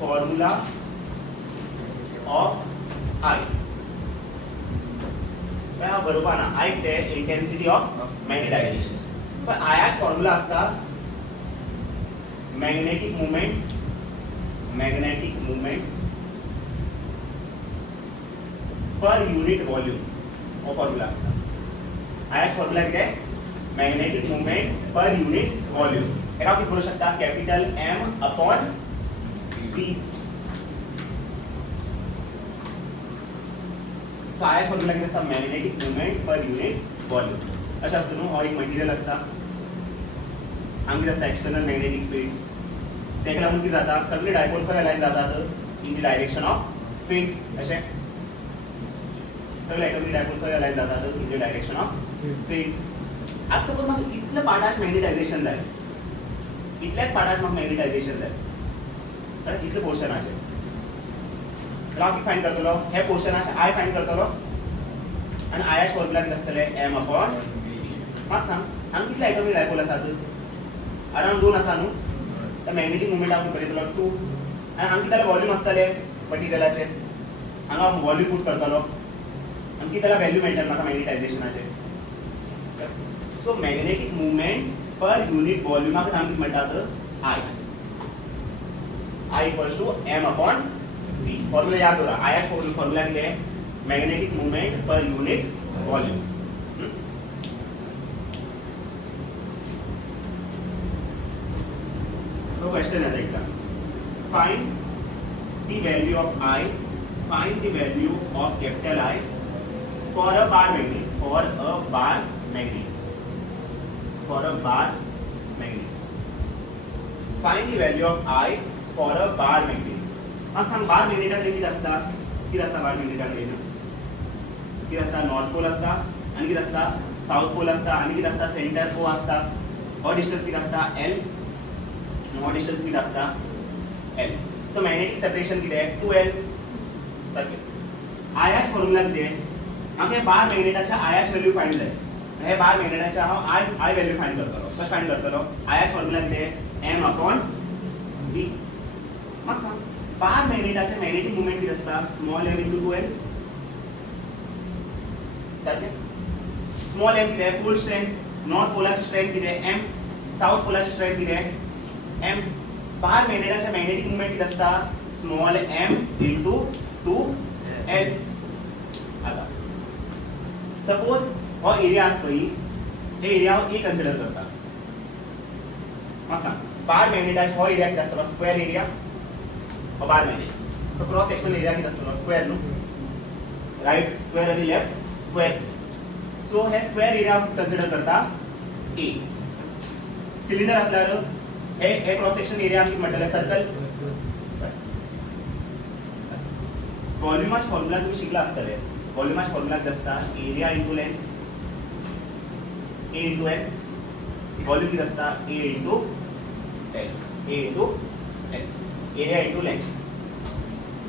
Formula of I हा बरोबर ना I ते इंटेन्सिटी ऑफ मॅग्नेटायझेशन पण आयाच फॉर्म्युला असता magnetic moment per unit volume हो फॉर्म्युला असता आयाच फॉर्म्युला किती magnetic moment per unit volume एका किती करू शकता कॅपिटल M अपॉन V सो आयाच फॉर्म्युला किती असता magnetic moment per unit volume अशा असतो न्हू हो एक मटेरियल असता आमगे असता एक्सटर्नल मॅग्नेटिक फील्ड तेका लागून किती जाता सगळे डायपोल खंय अलाइन जातात in the direction of field अशें सगळे ॲटॉमिक डायपोल खंय अलाइन जातात in the direction of field आज सपोज म्हाका इतल्या पार्टाच मॅग्नेटायझेशन जाय इतल्याच पार्टाच म्हाका मॅग्नेटायझेशन जाय कळ्ळें इतले पोर्शनाचे हांव कितें फायंड करतलो हे पोर्शनाचे I फायंड करतलो आनी आयाच फॉर्म्युला कितें आसतलें M अपॉन म्हाका सांग हांगा कितले ॲटॉमिक डायपोल आसात अराउंड 2 आसा न्हू तर मॅग्नेटिक मुवमेंट हांव बरयतलो 2 आनी हांगा कितले वॉल्यूम आसतले मटेरियलाचे हांगा वॉल्यूम पुट करतलो आनी कितले व्हॅल्यू मेळटले म्हाका मॅग्नेटायझेशनाचे so magnetic moment per unit वॉल्यूमाक आमी कितें म्हणटात I equals to M upon V formula याद दवरा आयाच फॉर्म्युला कितें magnetic moment per unit volume question as exam find the value of I find the value of capital I for a bar magnet find the value of I for a bar magnet अब सांग बार मॅग्नेटाकडे किती असता बार मॅग्नेटाकडे किती असता north pole असता आणि किती असता साऊथ पोल असता आणि किती असता सेंटर ओ असता और डिस्टन्स किती असता L नो डिस्टन्स किती असता L सो मॅग्नेटिक सेपरेशन किती आहे 2L ओके आयाच फॉर्म्युला किती आहे आमचे बार मॅग्नेटाच्या आयाच व्हॅल्यू फाइंड जाय हे बार मॅग्नेटाच्या हांव I व्हॅल्यू फाइंड करतलो कशें फाइंड करतलो आयाच फॉर्म्युला किती आहे M अपॉन V म्हाका सांग बार मॅग्नेटाचे मॅग्नेटिक मुवमेंट किती असता स्मॉल m into 2L सारखे स्मॉल m किती आहे पोल स्ट्रेंथ नॉर्थ पोलाची स्ट्रेंथ किती आहे M साऊथ पोलाची स्ट्रेंथ किती आहे M बार मॅग्नेटाच्या मॅग्नेटिक मुवमेंट किती असता स्मॉल m into 2L आता सपोज हो एरिया असतो ही हे एरिया A कन्सिडर करता म्हाका सांग बार मॅग्नेटाचे हो एरिया किती असतो स्क्वेअर एरिया हो bar magnet so cross sectional area किती असतो स्क्वेअर न्हू राइट स्क्वेअर आणि लेफ्ट स्क्वेअर सो हे स्क्वेअर एरिया कन्सिडर करता A सिलिंडर असल्यार हे क्रॉस सेक्शन एरिया आमी म्हटलें सर्कल वॉल्यूमाच फॉर्म्युला तुम्ही शिकला आसतले वॉल्यूमाच फॉर्म्युला किती असता area into length A into L volume किती असता A into L area into length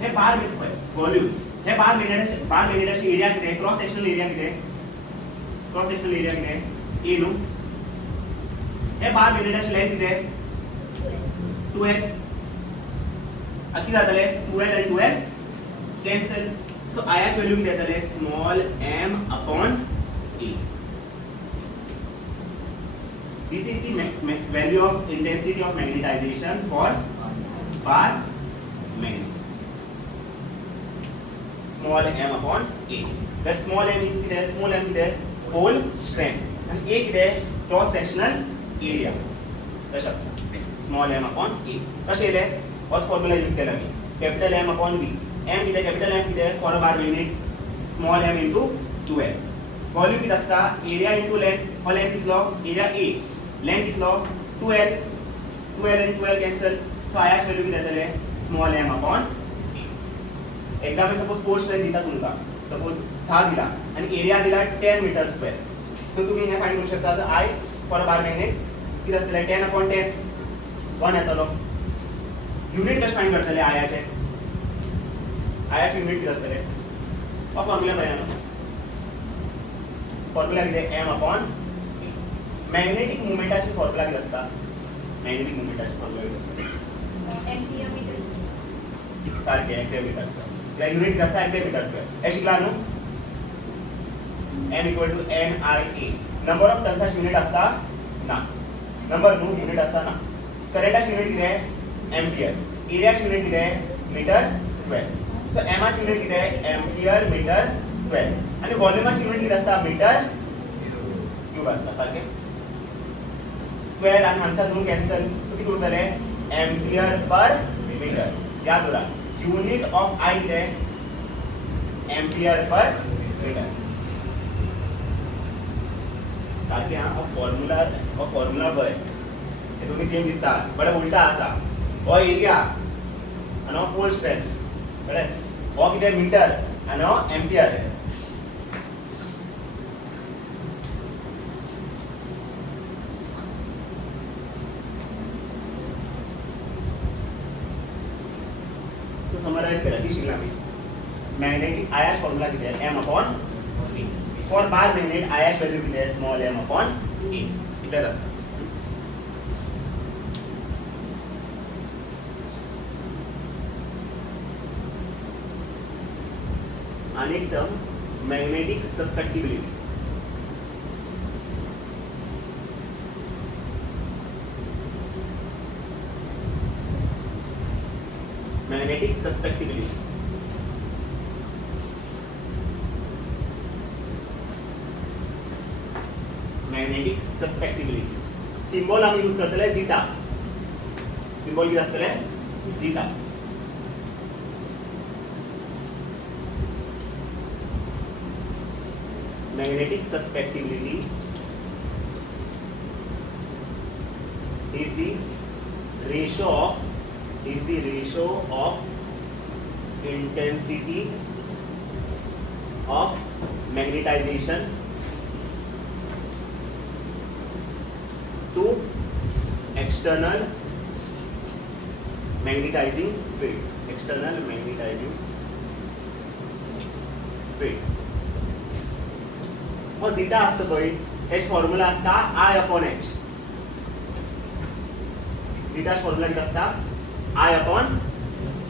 हे बार वॉल्यूम हे बार मॅग्नेटाचे एरिया किती क्रॉस सेक्शनल एरिया किती A न्हू हे बार मॅग्नेटाची लेंथ किती 2L किती जातले 2L आणि 2L कॅन्सल सो आयाच व्हॅल्यू किती येतले small m upon A this is the value of intensity of magnetization for bar magnet small m upon A where small m is किती small m किती pole strength and A किती cross sectional area कशा small m upon A कसे इले और formula use केला मी capital M upon V M किती कैपिटल M किती for a bar magnet small m into 2L volume किती असता एरिया इंटू लेंथ हो लेंथ कितलो एरिया A लेंथ कितलो 2L आणि 2L कॅन्सल सो आयाच व्हॅल्यू किती येतले small m upon example suppose force strength दिता तुमका सपोज था दिला आणि एरिया दिला 10 मीटर स्क्वेअर सो तुम्ही हे फाइंड करू शकता I फॉर बार मॅग्नेट किती असतले 10 अपॉन 10 1 येतलो युनिट कशें फाइंड करतले आयाचे युनिट किती असतले हो फॉर्म्युला पळया फॉर्म्युला किती m अपॉन मॅग्नेटिक मुवमेंटाची फॉर्म्युला किती असता मॅग्नेटिक मुवमेंटाची फॉर्म्युला किती असता सारखे हेक्टोमीटर स्क्वेअर त्या युनिट किती असता हेक्टोमीटर स्क्वेअर हे शिकला न्हू m equal to NIA number of turns unit असता ना नंबर न्हू युनिट असता ना करंटाची युनिट किती आहे एम्पियर एरियाची युनिट किती आहे मीटर स्क्वेअर सो एमाची युनिट किती आहे एम्पियर मीटर स्क्वेअर आणि व्हॉल्यूमाची युनिट किती असता मीटर क्यूब असता सारखे स्क्वेअर आणि हांच्या दोन कॅन्सल सो किती उरतले एम्पियर पर मीटर याद उरा युनिट ऑफ I किती आहे एम्पियर पर मीटर सारखे हा फॉर्म्युला पळय हे दोन्ही सेम दिसता बट उलटा आसा हो एरिया आणि हो पोल स्ट्रेंथ कळ्ळें हो कितें मीटर आणि हो एम्पियर तो समराइज करा की शिकला आमी मॅग्नेटिक आयश फॉर्म्युला कितें m upon e for bar magnet आयश वैल्यू कितें स्मॉल m अपॉन e इतलेच आसता आणि एक term magnetic susceptibility magnetic susceptibility magnetic susceptibility symbol आम्ही यूज करतले झीटा सिंबल किती असतले zeta magnetic susceptibility is the ratio of intensity of magnetization to external magnetizing field mug zeta असतो पळय हेच फॉर्म्युला असता I upon H zeta formula किती असता I upon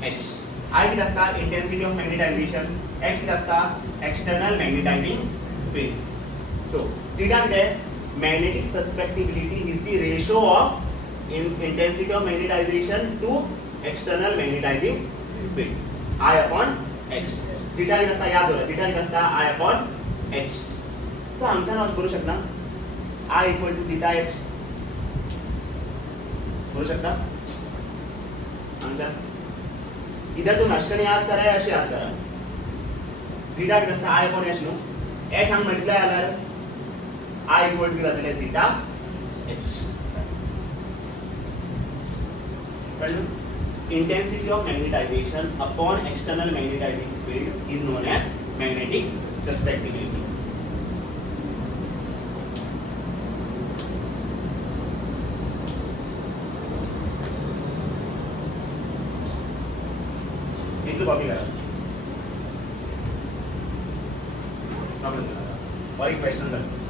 H I किती असता इंटेन्सिटी ऑफ मॅग्नेटायझेशन H किती असता external magnetizing field so zeta किती magnetic susceptibility is the ratio of intensity of magnetization to external magnetizing field I upon H zeta किती असता याद होईल झीटा किती असता I अपॉन H सो आमचा नाव करू शकना I equal to zeta H करू शकता आमच्या इधर तुम अशकने याद करा अशे याद करा झीटा किती असता I अपॉन H न्हू H हांग मल्टिप्लाय जाल्यार I इक्वल टू जातले झीटा H कळलं intensity of magnetization upon external magnetizing field is known as magnetic susceptibility itu copy करा और एक क्वेश्चन कर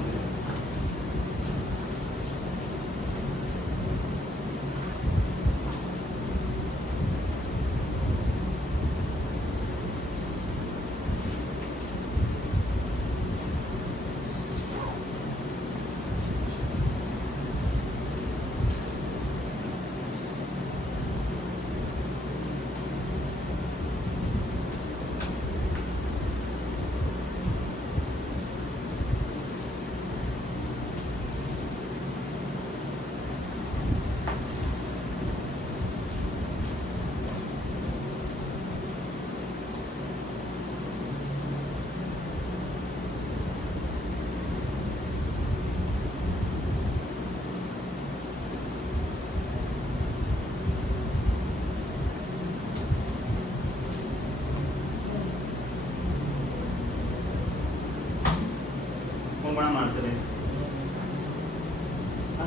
बड़ा मारते रहे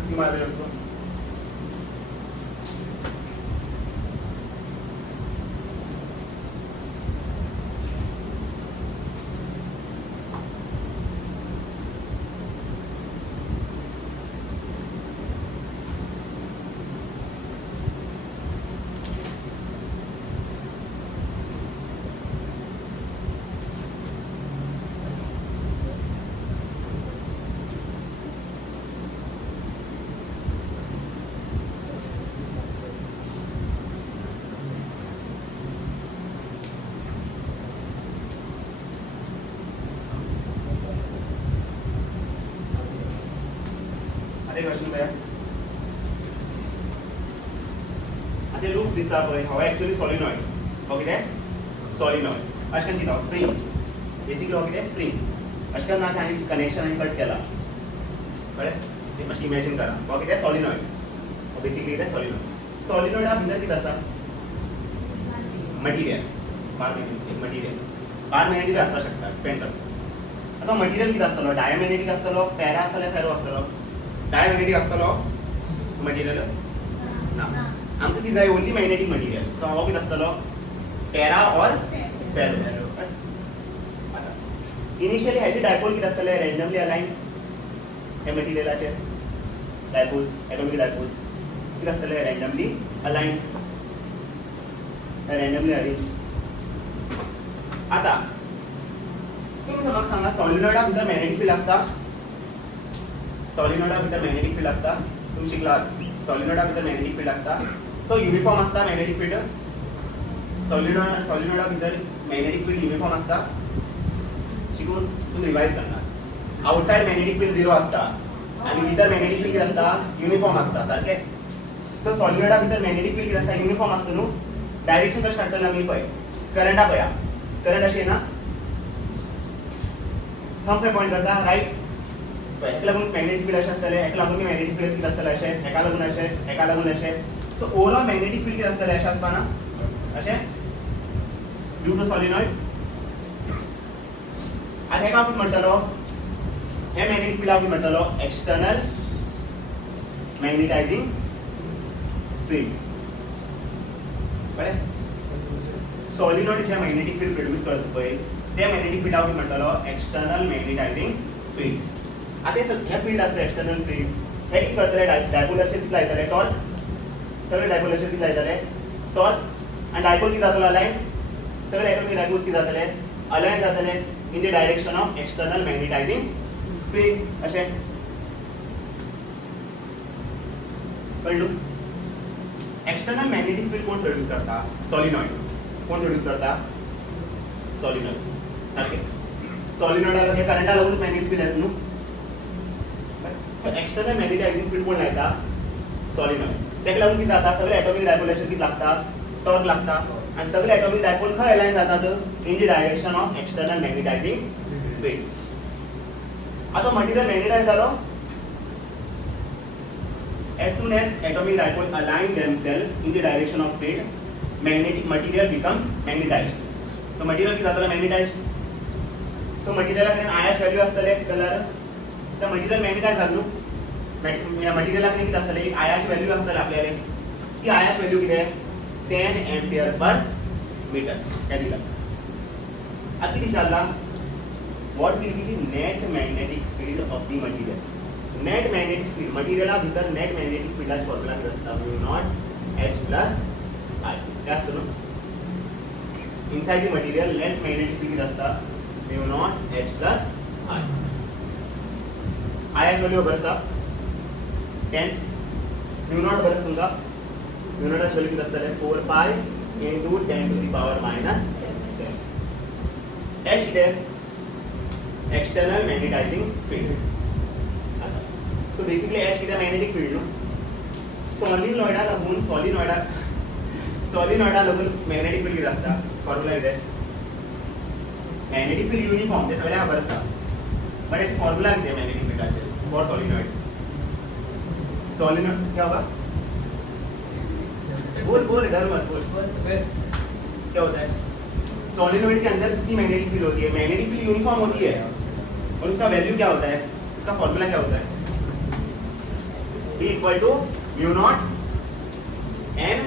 क्यों मार रहे उसको आतां क्वेश्चन पळया आतां लूप दिसता पळय हो एक्चुअली सॉलिनॉइड हो कितें सॉलिनॉइड अशें करून दिता स्प्रिंग बेसिकली हो कितें स्प्रिंग अशें करून आतां हांवें कनेक्शन हांवें कट केला कळ्ळें तें मातशें इमॅजीन करा हो कितें सॉलिनॉइड हो बेसिकली कितें सॉलिनॉइडा भितर कितें आसा मटिरियल बार मॅग्नेटिक आसपाक शकता डिपेंड करता आतां मटिरियल कितें आसतलो डायमॅग्नेटिक आसतलो पॅरा आसतलो फेरो आसतलो डायमॅग्नेटिक आसतलो मटिरियल ना आमकां कितें जाय ओन्ली मॅग्नेटिक मटिरियल सो हो कितें आसतलो पॅरा ऑर फेरो इनिशियली हेचे डायपोल कितें आसतले रँडमली अलायन हे मटिरियलाचे डायपोल्स एटॉमिक डायपोल्स कितें आसतले रँडमली अलायन रँडमली अरेंज आता तुम्ही म्हाका सांगा सॉलिनॉइडा भितर मॅग्नेटिक फील्ड आसता सॉलिनॉइडा भितर मॅग्नेटिक फील्ड आसता तुम्ही शिकलात सॉलिनॉइडा भितर मॅग्नेटिक फील्ड आसता तो युनिफॉर्म आसता मॅग्नेटिक फील्ड सॉलिनॉइडा भितर मॅग्नेटिक फील्ड युनिफॉर्म आसता शिकून तुम्ही रिवाइज करणार आउटसाइड मॅग्नेटिक फील्ड 0 आसता आणि भितर मॅग्नेटिक फील्ड कितें आसता युनिफॉर्म आसता सारखे सो सॉलिनॉइडा भितर मॅग्नेटिक फील्ड कितें आसता युनिफॉर्म आसता न्हू डायरेक्शन कशें काडटले आमी पळय करंटा पळया करंट अशें ना थंब खंय पॉइंट करता राइट पळय हेका लागून मॅग्नेटिक फील्ड अशें आसतलें हेका लागून मॅग्नेटिक फील्ड कितें आसतलें अशें हेका लागून अशें हेका लागून अशें सो ओवरऑल मॅग्नेटिक फील्ड कितें आसतलें अशें आसपाना अशें ड्यू टू सॉलिनॉइड आतां हेका आमी म्हणटलो हे मॅग्नेटिक फील्ड आमी म्हणटलो एक्सटर्नल मॅग्नेटायझिंग फील्ड कळ्ळें सॉलिनॉइड जे मॅग्नेटिक फील्ड प्रोड्यूस करता पळय ते मॅग्नेटिक फील्ड आमी म्हणटलो एक्सटर्नल मॅग्नेटायझिंग फील्ड आतां हे फील्ड आसता एक्सटर्नल फील्ड हे कितें करतले डायपोलाचेर कितें लायतले टॉर्क सगळे डायपोलाचेर कितें लायतले टॉर्क आनी डायपोल कितें जातलो अलायन सगळे एटॉमिक डायपोल्स कितें जातले अलायन जातले इन the direction of external magnetizing field अशें कळ्ळें एक्सटर्नल मॅग्नेटिक फील्ड कोण प्रोड्यूस करता सॉलिनॉइड कोण प्रोड्यूस करता सॉलिनॉइड सारखे सॉलिनॉइडाला हे करंटा लागून मॅग्नेटिक फील्ड येता न्हू सो एक्सटर्नल मॅग्नेटायझिंग फील्ड कोण लायता सॉलिनॉइड तेका लागून कितें जाता सगळे एटॉमिक डायपोलाचेर कितें लागता टॉर्क लागता आनी सगळे एटॉमिक डायपोल खंय अलायन जातात in the direction of external magnetizing field आता मटेरियल मॅग्नेटाइज जालो as soon as atomic dipole align themselves in the direction of field magnetic material becomes magnetized so material किती जातलो magnetized so material कडे आयश value असतले colour तर material magnetise झालो material कडे किती असतले एक आयश व्हॅल्यू असतले आपल्याला ती आयश व्हॅल्यू किती आहे 10 एम्पियर पर मीटर काय दिला आता किती विचारला what will be the net magnetic field of the material net magnetic field मटेरियला भितर net magnetic field चा फॉर्म्युला किती असता mu naught h plus I काय असतो inside the material net magnetic field किती असता mu naught h plus I I value बरसा 10 mu naught बरस तुमका mu naught व्हॅल्यू किती असता 4 pi into 10 to the power minus 10 h किती external magnetizing field so basically H किती magnetic field no सॉलिनॉइडा लागून magnetic field किती असता फॉर्म्युला किती magnetic field युनिफॉर्म ते सगळ्या खबर आसा बट याची फॉर्म्युला किती magnetic fieldaचे फॉर सॉलिनॉइड क्या होगा बोल डर मत बोल क्या होता है सॉलिनॉइड के अंदर कितनी मैग्नेटिक फील्ड होती है मैग्नेटिक फील्ड यूनिफॉर्म होती है और उसका वैल्यू क्या होता है उसका फॉर्मूला क्या होता है B equal to mu not n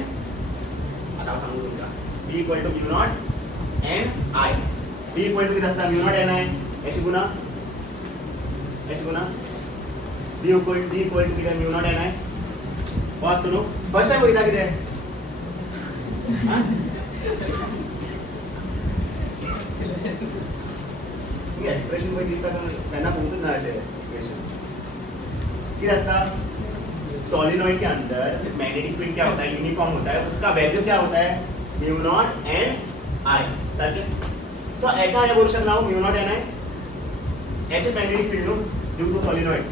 आता सांगू तुमका B equal to mu not n I B equal to किती असता म्यू नॉट n I याची गुणा B इक्वल टू किती म्यू नॉट n I वाच तू फर्स्ट टाइम होईता किती हां ये एक्सप्रेशन कोई दिसता का त्यांना बोलतच ना असे इक्वेशन किती असता सॉलिनॉइड के अंदर मैग्नेटिक फील्ड क्या होता है यूनिफॉर्म होता है उसका वैल्यू क्या होता है म्यू नॉट n I सारखे सो एच आय बोलू शकता mu not n I H magnetic field no due to solenoid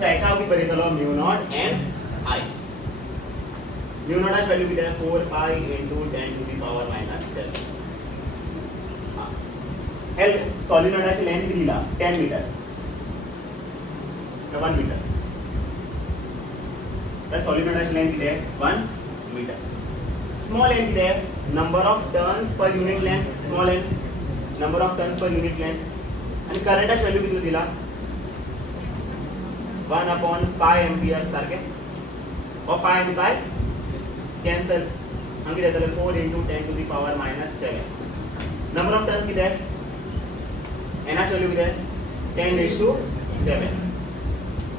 so हेच्या हांव कितें बरयतलो mu nought N I mu नॉटाची व्हॅल्यू कितें 4 pi into 10 to the power minus 7 हे सॉलिनॉइडाची लेंथ किती दिला 10 मीटर 1 मीटर तर सॉलिनॉइडाची लेंथ किती आहे 1 मीटर स्मॉल एन किती आहे number of turns per unit length small n number of turns per unit length आणि करंटाची व्हॅल्यू किती दिला 1 अपॉन पाय एम्पियर सारखे और पाय आणि पाय कॅन्सल हांगा किती जातले 4 into 10 to the power minus 7 number of turns किती आहे एनाची व्हॅल्यू किती आहे 10 रेज टू 7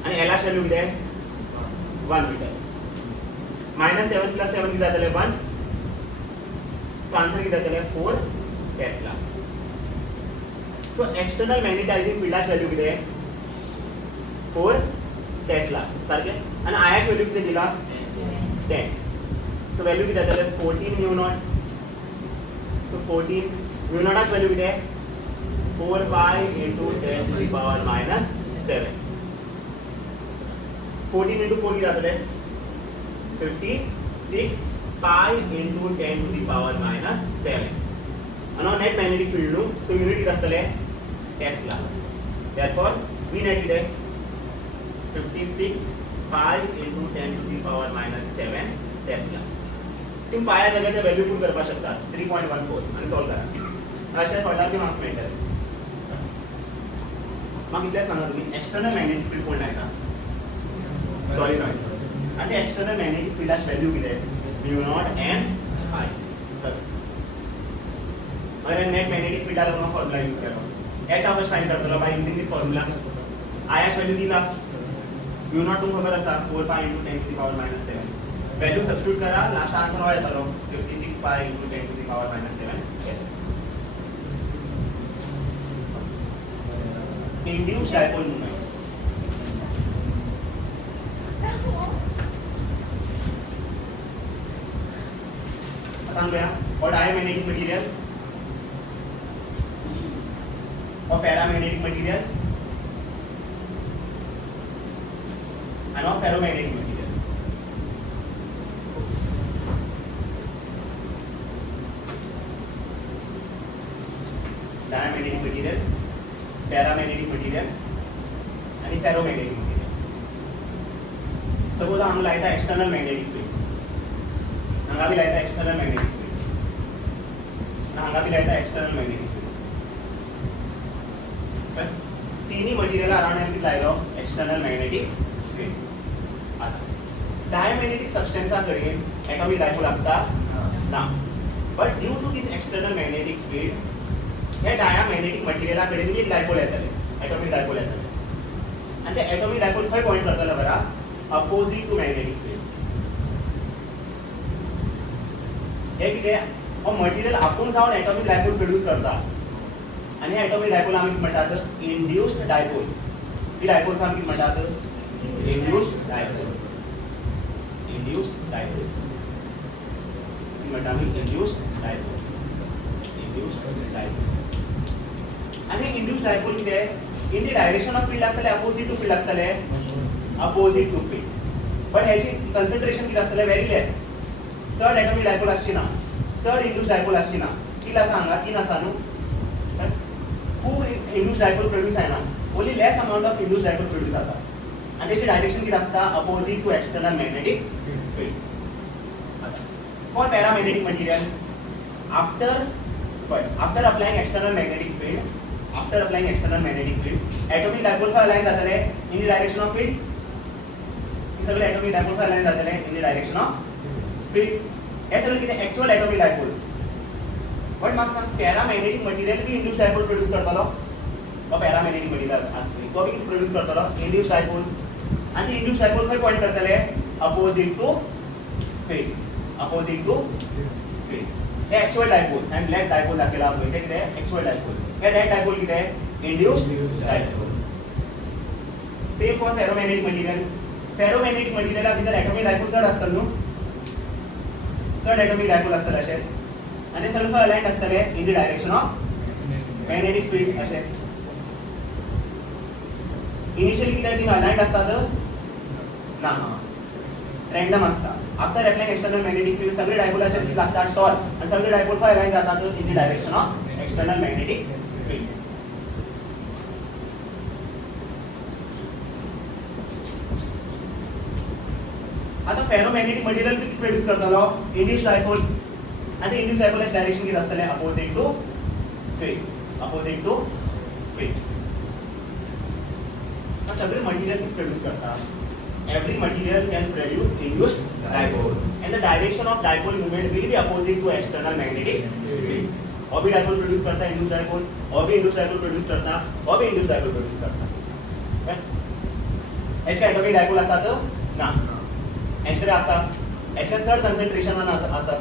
आणि एलाची व्हॅल्यू किती आहे 1 मीटर मायनस 7 प्लस 7 किती जातले 1 सो आन्सर किती जातले 4 टेस्ला सो एक्सटर्नल मॅग्नेटायझिंग फिल्डाची व्हॅल्यू किती आहे 4 टेस्ला सारखे आणि आयाची व्हॅल्यू किती दिला 10 सो व्हॅल्यू किती जातले 14 म्यू नॉट सो 14 म्यू नॉटाची व्हॅल्यू किती आहे 4 pi into 10 to the power minus 7 14 into 4 किती जातले 56 pi into 10 to the power minus 7 आणि नेट मॅग्नेटिक फील्ड नु सो युनिट किती असतले टेस्ला देयरफॉर वी नेट किती आहे 56 pi into 10 to the power minus 7 tesla तुम्ही पाया जाग्यार व्हॅल्यू पुट करपाक शकता 3.14 आणि सॉल्व करा अशा सॉल्वार मार्क्स मेळटले मग इतलें सांगा तुम्ही एक्सटर्नल मॅग्नेटिक फील्ड कोण लायता सॉलिनॉइड आणि ते एक्सटर्नल मॅग्नेटिक फील्डाची व्हॅल्यू किती म्यू नॉट एन आय अरे नेट मॅग्नेटिक फील्ड आला फॉर्मुला यूज केलो एच आपण फाइंड करतलो बाय यूजिंग दिस फॉर्मुला आयाची व्हॅल्यू दिला म्यू नॉट तुमकां खबर आसा 4 pi into 10 to the power minus 7 value substitute करा लास्ट आन्सर हो येतलो 56 pi into 10 to the power minus 7 yes induced dipole moment सांगूया और डायमैग्नेटिक मटेरियल और paramagnetic material and of ferromagnetic material diamagnetic material paramagnetic material आणि ferromagnetic material suppose हम लायता external magnetic field हांगा बी लायता एक्सटर्नल मॅग्नेटिक फील्ड हांगा B लायता एक्सटर्नल मॅग्नेटिक फील्ड तिन्ही मटेरियल अराउंड आमी लायलो एक्सटर्नल मॅग्नेटिक फील्ड आता डायमॅग्नेटिक सबस्टन्सा कडेन एटॉमिक डायपोल आसता ना but due to this external magnetic field हे डायमॅग्नेटिक मटेरियला कडेन एक डायपोल येतले एटॉमिक डायपोल येतले आणि ते एटॉमिक डायपोल खंय पॉइंट करतले बरा अपोजिट टू मॅग्नेटिक फील्ड हे कितें हो मटेरियल आपूण जावन एटॉमिक डायपोल प्रोड्यूस करता आणि हे एटॉमिक डायपोल आमी कितें म्हणटात इंड्यूस्ड डायपोल ही डायपोल्स आमी कितें म्हणटात इंड्यूस्ड डायपोल इंड्यूस्ड डायपोल म्हणटा आमी इंड्यूस्ड डायपोल इंड्यूस्ड डायपोल आणि इंड्यूस्ड डायपोल किती आहे in the direction of field असतले अपोजिट टू फील्ड असतले अपोजिट टू फील्ड बट ह्याची कन्संट्रेशन किती असतले व्हेरी लेस चड एटॉमिक डायपोल आसची ना चड इंड्यूस्ड डायपोल आसची ना किल आसा हांगा 3 आसा न्हू खूब इंड्यूस्ड डायपोल प्रोड्यूस जायना only less amount of induced dipole produce जाता आणि त्याची डायरेक्शन किती असता opposite to external magnetic field for paramagnetic material after applying external magnetic field atomic dipole का align जातले in the direction of field हे सगळे atomic dipole का align जातले in the direction of field हे सगळे किती actual atomic dipoles but marks सांग paramagnetic material भी induced dipole produce करतलो व पैरामैग्नेटिक मटेरियल असते तो भी किती प्रोड्यूस करतलो induced dipoles आणि ते induced dipole खंय पॉइंट करतले opposite to field हे एक्चुअल डायपोल आणि ब्लॅक डायपोल दाखवला आपण इथे किती आहे एक्चुअल डायपोल हे रेड डायपोल किती आहे induced dipole same for ferromagnetic material भितर एटॉमिक डायपोल चढ असतात न्हू चढ एटॉमिक डायपोल असतात असे आणि सगळे अलाइन्ड असतले in the direction of magnetic field असे इनिशियली कित्याक ती अलाइन्ड आसतात ना रैंडम आसता after applying external magnetic field सगळे डायपोलाचे किती लागतात टॉर्क आणि सगळे डायपोल खंय अलाइन जातात in the direction of external magnetic field आता फेरोमॅग्नेटिक मटेरियल किती प्रोड्यूस करतलो इंड्यूस्ड डायपोल आणि इंड्यूस्ड डायपोलाचे डायरेक्शन किती आसतले अपोजिट टू फील्ड सगळे मटेरियल किती प्रोड्यूस करता every material can produce induced dipole and the direction of dipole movement will be opposite to external magnetic field और भी dipole produce करता है induced dipole और भी induced dipole produce करता और भी induced dipole produce करता H का atomic dipole असतात ना H कडे असा H कडे चढ concentration ना असा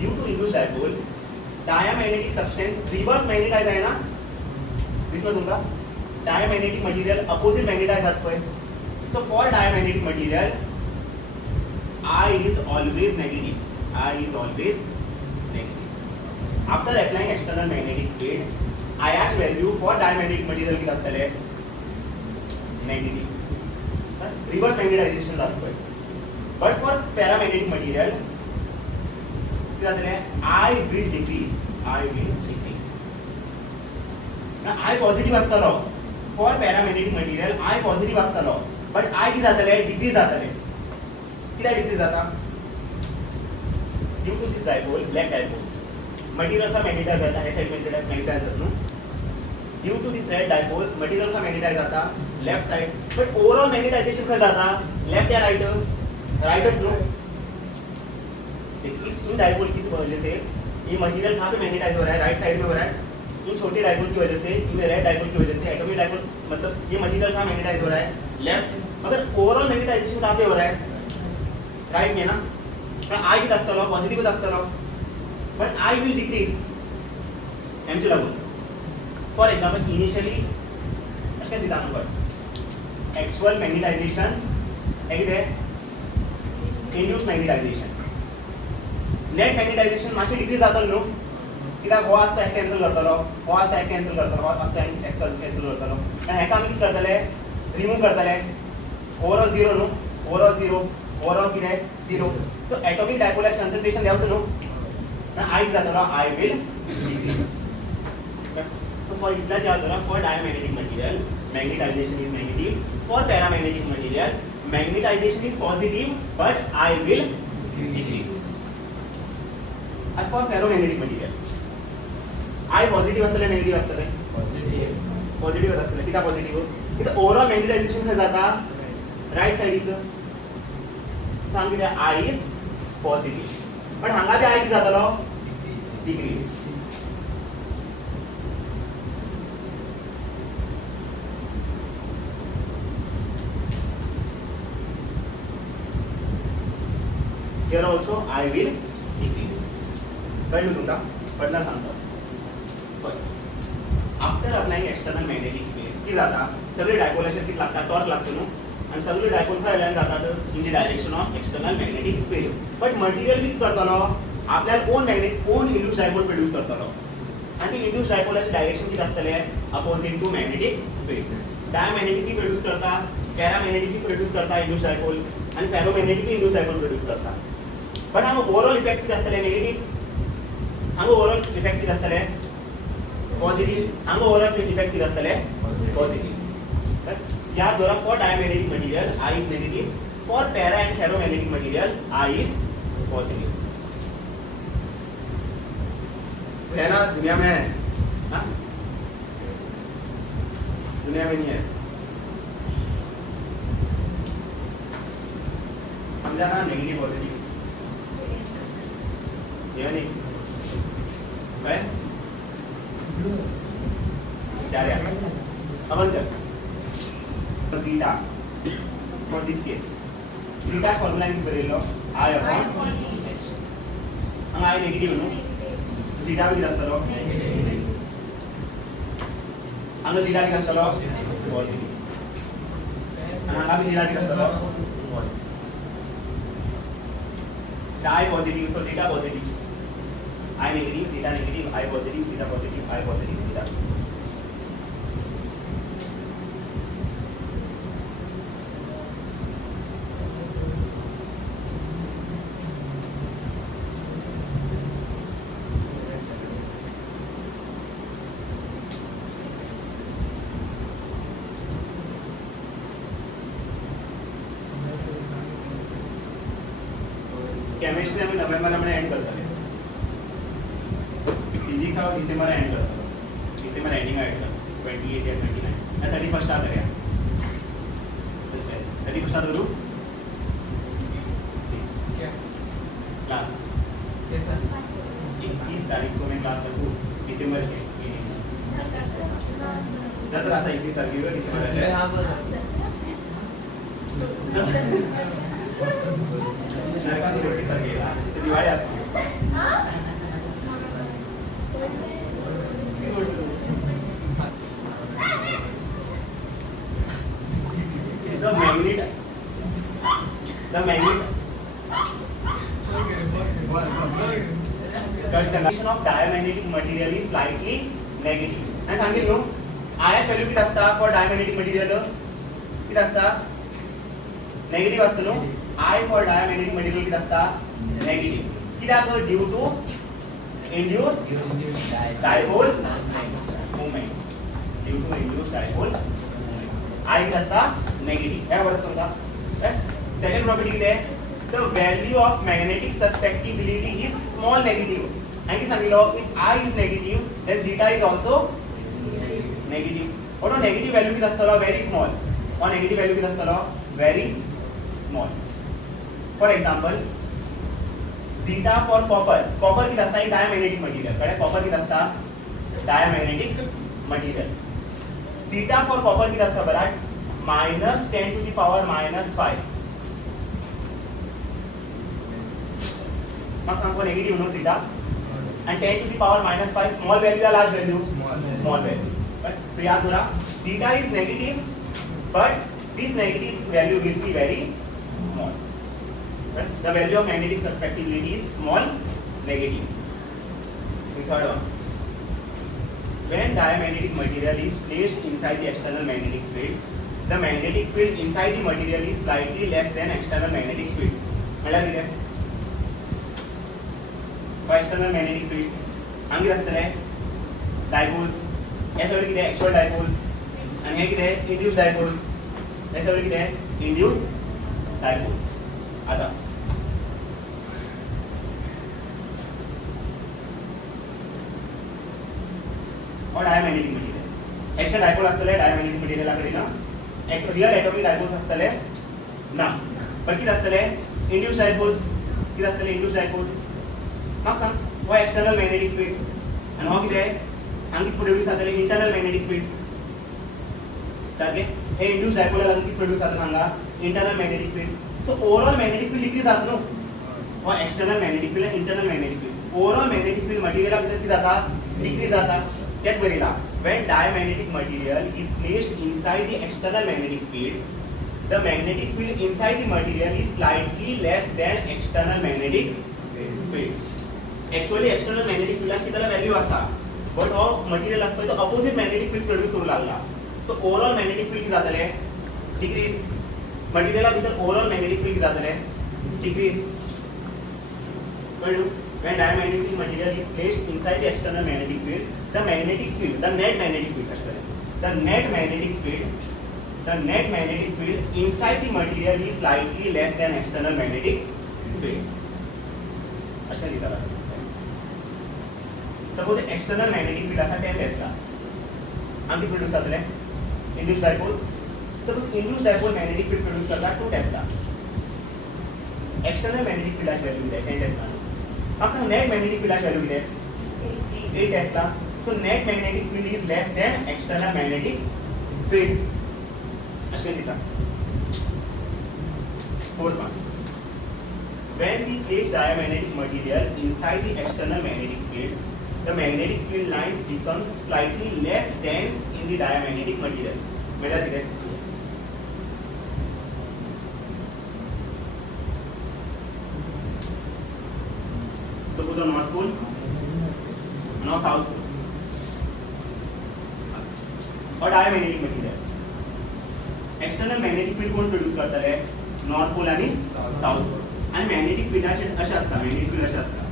due to induced dipole diamagnetic substance reverse magnetize आहे ना दिसलं तुमका diamagnetic material opposite magnetize आहात पय so for diamagnetic material I is always negative after applying external magnetic field IH value for diamagnetic material किती असतले negative reverse magnetization जात पय but for paramagnetic material किती जातले I will decrease ना I positive असतलो for paramagnetic material I positive आसतलो but I किती जातले decrease जातले कित्याक डिक्रीज जाता due to this dipole black dipoles material का magnetize जाता हे साइड magnetize जात no due to this red dipoles material का magnetize जाता left side but overall magnetization खंय जाता left या right नो इस इन dipole की वजह से ये मटेरियल कहाँ पे मैग्नेटाइज हो रहा है राइट साइड में हो रहा है इन छोटे डायपोल की वजह से इन रेड डायपोल की वजह से एटॉमिक डायपोल मतलब ये मटेरियल कहाँ मैग्नेटाइज हो रहा है लेफ्ट मगर ओवरऑल मैग्नेटाइजेशन कहाँ पे हो रहा है राइट में ना पण आई किती असतलो पॉझिटिव्ह असतलो बट आई विल डिक्रीज एमचे लागून फॉर एक्झाम्पल इनिशियली अशें दिता न्हू एक्चुअल मैग्नेटाइजेशन हे कितें इंड्यूस मैग्नेटाइजेशन नेट मैग्नेटाइजेशन मातशें डिक्रीज जातलो न्हू कित्याक हो आसता एक कॅन्सल करतलो हो आसता एक कॅन्सल करतलो हो आसता एक कॅन्सल करतलो आनी हेका आमी कितें करतले रिमूव करतले ओवरऑल झिरो न्हू ओवरऑल कितें झिरो सो एटॉमिक डायपोलार कॉन्सन्ट्रेशन देंवता न्हू आई कितें जातलो I will decrease so for इतल्याच याद दवरा for diamagnetic material magnetisation is negative for paramagnetic material magnetisation is positive but I will decrease as for ferromagnetic material I positive असतले negative असतले पॉझिटिव्ह असतले कित्याक पॉझिटिव्ह कित्याक ओवरऑल मैग्नेटाइजेशन खंय जाता राइट साइडीक सांग कितें I इज पॉझिटिव्ह पण हांगा बी I कितें जातलो decrease here also I will decrease कळलं तुमका पडला सांगतो after applying external magnetic field की जाता सगळे डायपोल अशें कितें लागता टॉर्क लागता न्हू आनी सगळे डायपोल खंय अलाइन जातात in the direction of external magnetic field but material बी करतलो आपल्याला ओन इंड्यूस्ड डायपोल प्रोड्यूस करतलो आनी ती इंड्यूस्ड डायपोलाचे डायरेक्शन कितें आसतले opposite to magnetic field diamagnetic B produce करता पॅरामॅग्नेटिक बी प्रोड्यूस करता इंड्यूस्ड डायपोल आनी ferromagnetic B induced dipole produce करता बट हांगा ओवरऑल इफेक्ट कितें आसतले नेगेटिव्ह हांगा ओवरऑल इफेक्ट कितें आसतले पॉझिटिव्ह हांगा ओवरऑल इफेक्ट कितें आसतले पॉझिटिव्ह याद दवरा for diamagnetic material I is negative for para and ferromagnetic material I is positive है ना दुनिया में है हाँ? दुनिया में नहीं है समझा ना नेगेटिव पॉजिटिव ये नहीं है चार यार अपन कर theta for this case theta formula in Bareilly I upon h हम I नेगेटिव नो theta भी रस्तलो हम theta भी रस्तलो पॉजिटिव हम भी theta भी रस्तलो phi positive so theta positive I negative, theta negative, I positive, theta positive, I positive, theta. Chemistry आम्ही नोव्हेंबरमध्ये and करतले, फिजिक्स हांव डिसेंबर एंड करतलो, डिसेंबर एंडिंग येतलो 28 या 29 या 31 करूया, तशें 31 करूं क्लास 31 तारीख को मैं क्लास करूँ डिसेंबर के दसरा असा 31 तारखेला डिसेंबर नरकासुर 31 तारखेला ते दिवाळी असते. The magnet conduction of diamagnetic material is slightly negative. आणि सांगितलं न्हू आयएस व्हॅल्यू किती असता फॉर डायमॅग्नेटिक मटेरियल किती असता नेगेटिव्ह असतं न्हू आय फॉर डायमॅग्नेटिक मटेरियल किती असता नेगेटिव्ह कित्याक due to induce dipole movement due to induce dipole I किती असता नेगेटिव्ह हे बरोबर तुमका सेकंड प्रॉपर्टी किती आहे the value of magnetic susceptibility is small negative आणि सांगितलं if I is negative then zeta is also negative पण नेगेटिव्ह व्हॅल्यू किती असतलो very small और नेगेटिव्ह व्हॅल्यू किती असतलो very small for example zeta for copper किती असता एक डायमॅग्नेटिक मटेरियल कडे कॉपर किती असता diamagnetic material zeta for copper किती असता बरं -10 to the power -5 मग सांगतो negative no theta and 10 to the power -5 small value or large value small value right so याद हो रहा theta is negative but this negative value will be very small right the value of magnetic susceptibility is small negative the third one when diamagnetic material is placed inside the external magnetic field the magnetic field inside the material is slightly less than external magnetic field मतलब किती आहे external magnetic field आमगे असतले dipoles हे सगळे किती आहे actual dipoles आणि हे किती आहे इंड्यूस डायपोल्स हे सगळे किती आहे इंड्यूस डायपोल्स आता और diamagnetic material actual dipole असतले diamagnetic material कडे ना एक रियल एटॉमिक डायपोल्स असतले ना पण किती असतले इंड्यूस डायपोल्स किती असतले इंड्यूस डायपोल्स मग सांग वो एक्सटर्नल मैग्नेटिक फील्ड आणि हो किती आहे अंकित प्रोड्यूस जातले इंटरनल मैग्नेटिक फील्ड सारखे हे इंड्यूस डायपोल अंकित प्रोड्यूस जाता सांगा internal magnetic field so overall magnetic field decrease जात नो वो एक्सटर्नल मैग्नेटिक फील्ड आणि internal magnetic field overall magnetic field material भितर किती जाता डिक्रीज जाता त्यात बरीला when diamagnetic material is placed inside the external magnetic field the magnetic field inside the material is slightly less than external magnetic field actually external magnetic field किती value असा but हो material असतो तो opposite magnetic field produce करू लागला so overall magnetic field जातले decrease मटेरियला भितर overall magnetic field जातले डिक्रीज कळलं when diamagnetic material is placed inside the external magnetic field the magnetic field the net magnetic field the net magnetic field inside the material is slightly less than external magnetic field अशा लिहिता suppose external magnetic field असा 10 Tesla आमची produce जातले induce dipoles suppose induce dipole magnetic field produce करता 2 Tesla external magnetic field value किती आहे 10 Tesla असा net magnetic field value किती आहे 8 tesla so net magnetic field is less than external magnetic field अशा लिहिता fourth one when we place diamagnetic material inside the external magnetic field the magnetic field lines becomes slightly less dense in the diamagnetic material बेटा ठीक है suppose the north pole now south pole और diamagnetic material external magnetic field कोण produce करता है north pole आणि south pole आणि magnetic field असे असतात मॅग्नेटिक फील्ड असे असतात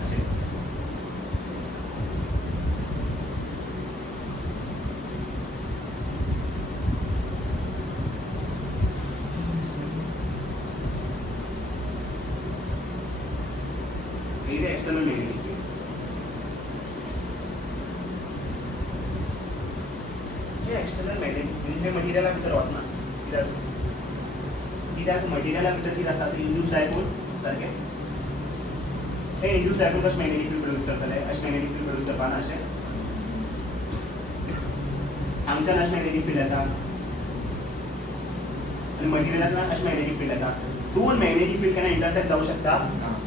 एक्सटर्नल मॅग्नेटिक फील्ड. हे एक्सटर्नल मॅग्नेटिक फील्ड हे मटेरियला भितर वचना. कित्याक मटेरियला भितर कितें आसा ते इंड्यूस्ड डायपोल सारके. हे इंड्यूस्ड डायपोल कशें मॅग्नेटिक फील्ड प्रोड्यूस करतले, अशें मॅग्नेटिक फील्ड प्रोड्यूस करपाना अशें. हांगच्यान अशें मॅग्नेटिक फील्ड येता आनी मटेरियलांतल्यान अशें मॅग्नेटिक फील्ड येता. दोन मॅग्नेटिक फील्ड केन्ना इंटरसेक्ट जावं शकता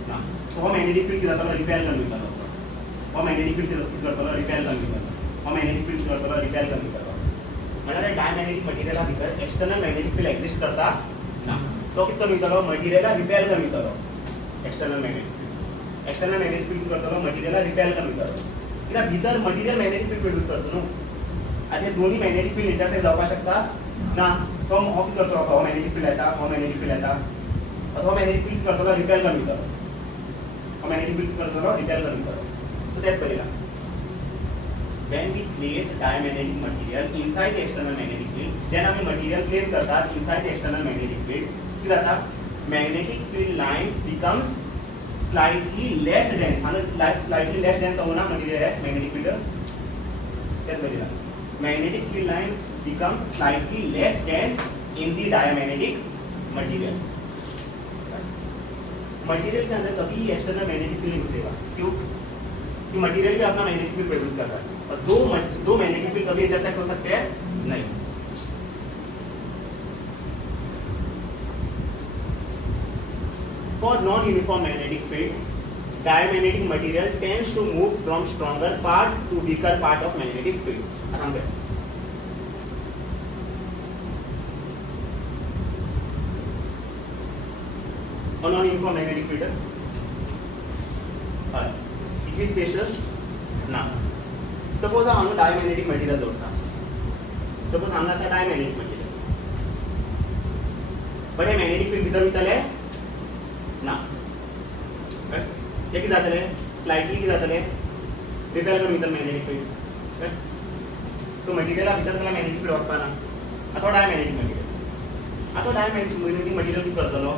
ना. सो हो मॅग्नेटिक फील्ड कितें जातलो, रिपेल करून वयतलो. हो मॅग्नेटिक फील्ड कितें करतलो, रिपेल करून वयतलो. हो मॅग्नेटिक फील्ड कितें करतलो, रिपेल करून वयतलो. म्हळ्यार डायमॅग्नेटिक मटेरियला भितर एक्सटर्नल मॅग्नेटिक फील्ड एक्झिस्ट करता ना. तो कितें करून वयतलो, मटेरियला रिपेल करून वयतलो. External magnetic field, external magnetic field कितें करतलो, मटेरियला रिपेल करून वयतलो. कित्याक भितर मटेरियल मॅग्नेटिक फील्ड प्रोड्यूस करता न्हू. आतां हे दोन्ही मॅग्नेटिक फील्ड इंटरसेक्ट जावपाक शकता ना. तो हो कितें करतलो, हो मॅग्नेटिक फील्ड येता, हो मॅग्नेटिक फील्ड येता. आतां हो मॅग्नेटिक फील्ड करतलो, रिपेल करून वयतलो. हो मॅग्नेटिक फील्ड करतलो, रिपेल करून वयतलो. सो तेच बरयला. When we place diamagnetic material inside the external magnetic field, जेन्ना आमी मटेरियल प्लेस करतात inside the external magnetic field, कितें जाता, magnetic field lines becomes slightly less dense. हांगा slightly less dense जावना मटेरियल है magnetic field. तेच बरयला. Magnetic field lines becomes slightly less dense in the diamagnetic material. Material के अंदर कभी एक्सटर्नल मैग्नेटिक फील्ड नहीं घुसेगा. क्यों? कि मटेरियल भी अपना मैग्नेटिक फील्ड प्रोड्यूस कर रहा है और दो मैग्नेटिक फील्ड कभी इंटरसेक्ट हो सकते हैं नहीं. For non-uniform magnetic field, diamagnetic material tends to move from stronger part to weaker part of magnetic field. और non-uniform magnetic field इक्विस्पेशल ना. सपोज हांगा डायमॅग्नेटिक मटेरियल जोडटा. सपोज हांगा आसा डायमॅग्नेटिक मटेरियल, बट हे मॅग्नेटिक फील्ड भितर वयतले ना. ते कितें जातले, स्लायटली कितें जातले, रिपेल करून वयतले मॅग्नेटिक फील्ड. सो मटेरियला भितर त्याला मॅग्नेटिक फील्ड वचपाना. आतां डायमॅग्नेटिक मटेरियल, आतां डायमॅग्नेटिक मटेरियल कितें करतलो,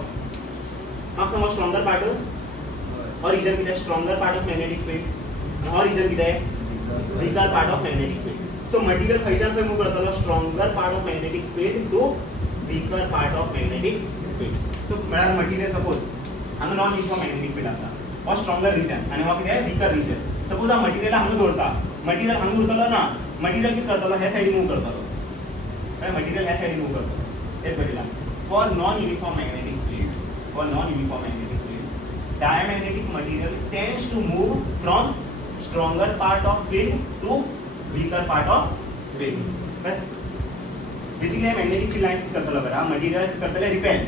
म्हाका समज स्ट्रॉंगर पार्ट और रीजन कितें, stronger part of magnetic field or region कितें, weaker part of magnetic field. So material खंयच्यान खंय मूव करतलो, stronger part of magnetic field to weaker part of magnetic field. So म्हळ्यार material suppose हांगा non uniform magnetic field आसा, हो stronger region आनी हो कितें, वीकर रीजन. सपोज हा मटेरियल हांगा दवरता, मटेरियल हांगा उरतलो ना, मटेरियल कितें करतलो, हे सायडीन मूव करतलो. मटेरियल ह्या सायडीन मूव करतलो. तेच बरयला. For non uniform magnetic field, for non uniform magnetic diamagnetic material tends to move from stronger part of field to weaker part of field. Basically magnetic field lines करतलो बरा, material करतले repel.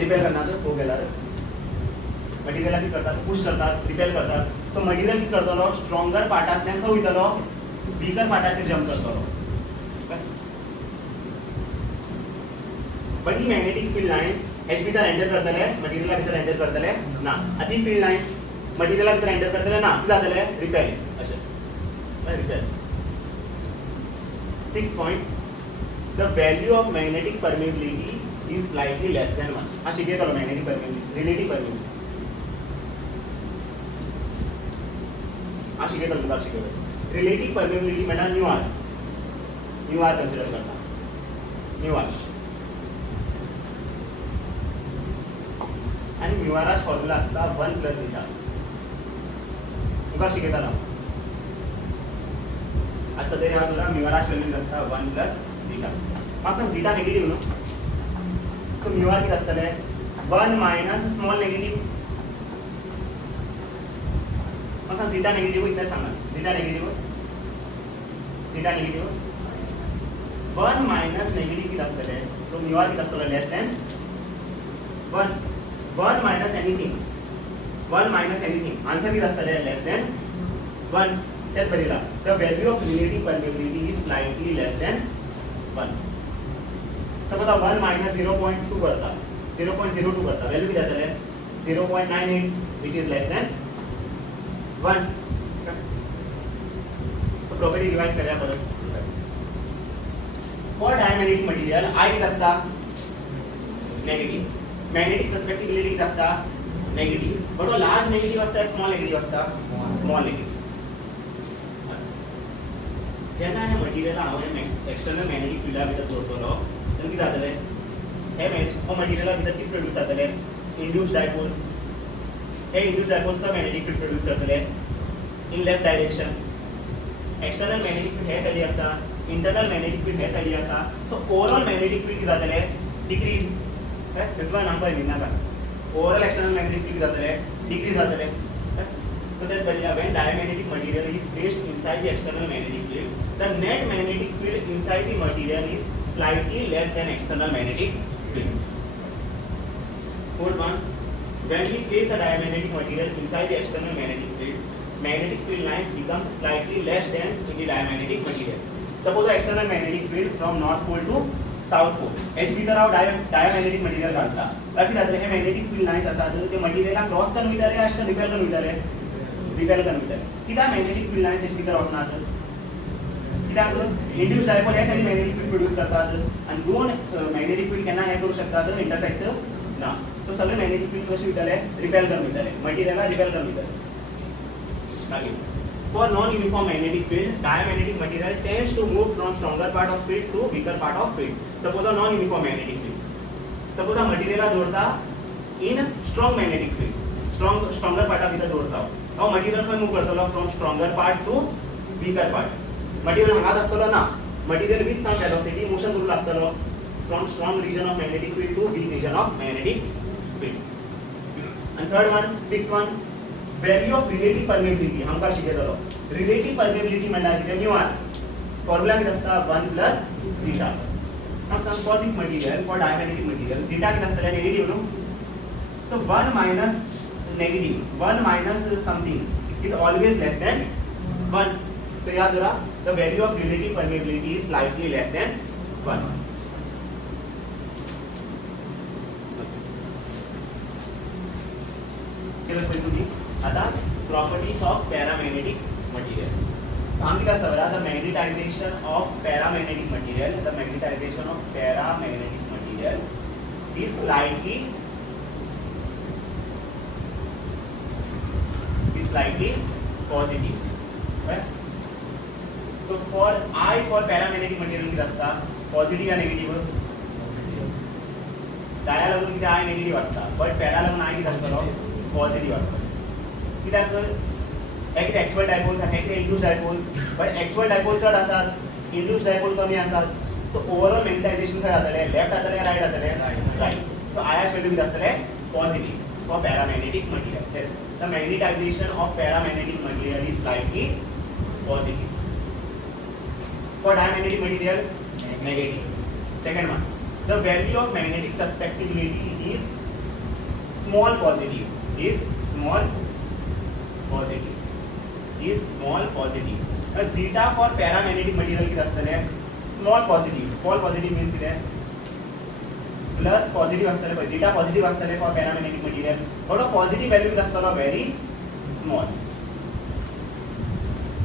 Repel करना तो हो गेला. Material किती करतात, push करतात, रिपेल करतात. सो मटेरियल किती करतलो, स्ट्रॉंगर पार्टांतल्यान खंय वयतलो, वीकर पार्टाचेर जंप करतलो. But he magnetic field lines H भितर एंटर करतले, मटेरियला भितर एंटर करतले ना. आधी फील्ड लाइन्स मटेरियला भितर एंटर करतले ना, कितें जातले, रिपेल. अशें repel. 6 point, the value of magnetic permeability is slightly less than 1. हा शिकयतलो magnetic permeability, relative permeability. हा शिकयतलो तुका, शिकयतलो. relative permeability म्हळ्यार mu r. Mu r consider करता. न्यू आर आणि म्युआराच फॉर्म्युला असता 1 प्लस झीटा. तुका शिकयतालो आज सध्या ह्या तुला म्युआराच व्हॅल्यू असता 1 प्लस झीटा. म्हाका सांग झीटा नेगेटिव्ह न्हू, सो म्युआर कितें आसतले, 1 मायनस स्मॉल नेगेटिव्ह. म्हाका सांग झीटा नेगेटिव्ह इतलें सांगा. Zeta negative, zeta negative 1 minus negative कितें आसतले, सो म्युआर कितें आसतलो, less than 1. 1 minus anything, 1 minus anything, answer किती असतले, लेस दॅन 1. तेच बरयला. The value of relative permeability is slightly less than 1. Suppose 1 minus 0.2 करता, 0.02 करता, व्हॅल्यू किती जातले, 0.98, विच इज लेस दॅन 1. तो प्रॉपर्टी रिवाइज करूया परत. फॉर डायमॅग्नेटिक मटेरियल आय किती असता, नेगेटिव्ह. मॅग्नेटिक सस्पेक्टिबिलिटी किती असता, नेगेटिव्ह बट लार्ज नेगेटिव्ह असता स्मॉल नेगेटिव्ह असता स्मॉल नेगेटिव्ह जेन्ना हे मटेरियल हांवें एक्सटर्नल मॅग्नेटिक फिल्डा भितर दवरतलो तेन्ना कितें जातलें हे मटेरियला भितर कितें प्रोड्यूस जातले इंड्यूस्ड डायपोल्स हे इंड्यूस्ड डायपोल्स तो मॅग्नेटिक फील्ड प्रोड्यूस करतले in left direction external magnetic field हे सायडी आसा इंटरनल मॅग्नेटिक फील्ड हे सायडी आसा सो ओवरऑल मॅग्नेटिक फील्ड कितें जातले डिक्रीज दिस वन नंबर न्ही नाका ओवरऑल एक्सटर्नल मॅग्नेटिक फील्ड जातले डिक्रीज जातले so that when diamagnetic material is placed inside the external magnetic field the net magnetic field inside the material is slightly less than external magnetic field. Fourth one, when we place a diamagnetic material inside the external magnetic field lines becomes slightly less dense in the diamagnetic material. Suppose the external magnetic field from north pole to south pole h भितर हांव diamagnetic material घालता बाकी जातले हे magnetic field lines आसात ते मटेरियला cross करून वयतले आनी repel करून वयतले रिपेल करून वयतले कित्याक magnetic field lines h भितर वचनात कित्याक इंड्यूस्ड डायपोल हे सायडी magnetic field प्रोड्यूस करतात आनी दोन magnetic field केन्ना हे करू शकतात इंटरसेक्ट ना सो सगळे magnetic field कशे वयतले रिपेल करून वयतले मटेरियला रिपेल करून वयतले मागीर For non-uniform magnetic field, diamagnetic material tends to move from stronger part of field to weaker part of field. Suppose a non-uniform magnetic field. Suppose a material dorta in strong magnetic field. Stronger part of it dorta. How material can move करतलो from stronger part to weaker part. Material हांगात आसतलो ना. Material with some velocity motion करू लागतलो from strong region of magnetic field to weak region of magnetic field. And third one, sixth one. Value of relative permeability हमका शिकयतलो relative permeability म्हणल्यार कितें new are formula कितें आसता 1 plus zeta हम सांग for this material for diamagnetic material zeta कितें आसतलें negative न्हू so 1 minus negative 1 minus something is always less than 1 so याद रहा the value of relative permeability is slightly less than 1 केलं तुम्ही आता properties of paramagnetic material. So हम क्या समझ रहा था magnetization of paramagnetic material. The magnetization of paramagnetic material is slightly positive. Right? So for paramagnetic material किती असता positive या negative? डाया लागून किती I negative असता, but para लागून I किती असता positive असता. कित्याक एक एक्चुअल डायपोल्स आसा एक induced dipoles but actual dipole चड आसात इंड्यूस्ड डायपोल कमी आसात सो ओवरऑल मॅग्नेटायझेशन काय जातले लेफ्ट जातले राइट जातले राइट सो आयएस व्हॅल्यू किती आसतले positive for paramagnetic material the magnetisation of paramagnetic material is slightly positive for diamagnetic material negative second one the value of magnetic susceptibility is small positive zeta for paramagnetic material किती असतले small positive means किती plus positive असतले पण zeta positive असतले for paramagnetic material but positive value किती असतलो very small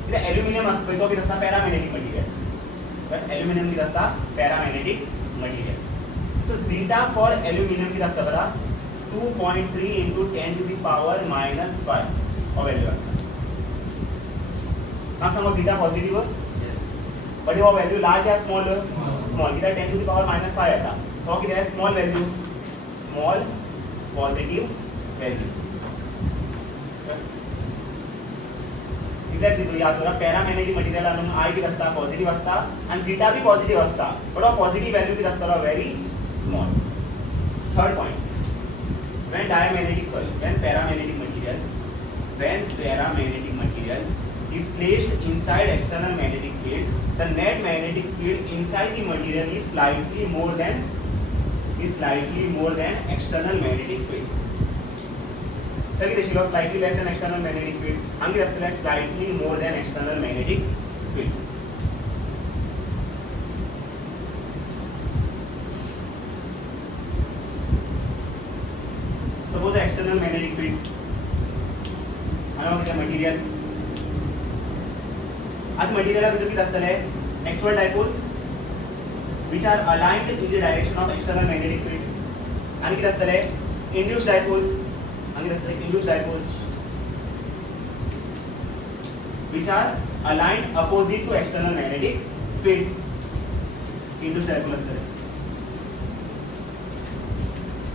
किती aluminum असतो तो किती असता paramagnetic material but aluminum किती असता paramagnetic material so zeta for aluminum किती असता बरा 2.3 into 10 to the power minus 5 और वैल्यू आता है समझो zeta पॉजिटिव बट वो वैल्यू लार्ज या स्मॉल कितना 10 to the power minus 5 आता तो कितना है small value small positive value कितना याद करा पैरामॅग्नेटिक मटेरियल आणून I किती असता पॉजिटिव असता आणि zeta भी पॉजिटिव असता बट वो पॉजिटिव वैल्यू किती असता very small third point when paramagnetic material is placed inside external magnetic field the net magnetic field inside the material is slightly more than external magnetic field तरी ते शिलो slightly less than external magnetic field आम्ही असले slightly more than external magnetic field suppose the external magnetic field along with the material आज मटेरियला भितर किती असतले actual dipoles which are aligned in the direction of external magnetic field आणि किती असतले induced dipoles हांगा आसता induced dipoles which are aligned opposite to external magnetic field. induced dipole आसता